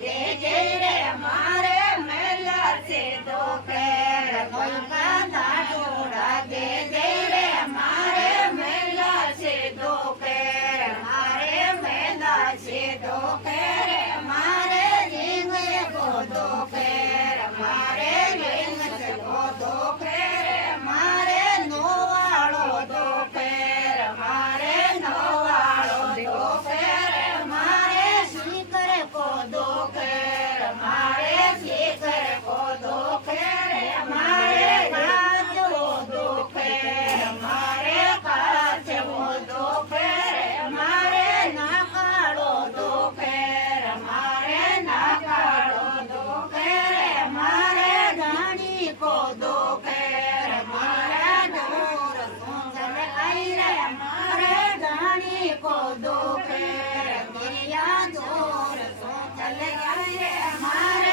जे जे रे मारे मेला से दो खेर कोलका दाढ़ोड़ा जे जे रे मारे मेला से दो खेर मारे मेला से दो खेर मारे रिंग को दो खेर मारे रिंग को दो खेर मारे नोवाड़ो दो खेर मारे नोवाड़ो दो खेर मारे सीकर को दो खेर मारे सीकर को दो खेर मारे काच वो दो खेर मारे काच वो दो खेर मारे नाकाड़ो दो खेर मारे नाकाड़ो दो खेर मारे धानी को दो खेर मारे दूर सुंदर आई रे मारे धानी को दो खेर गिरिया दूर सुंदर आई रे मारे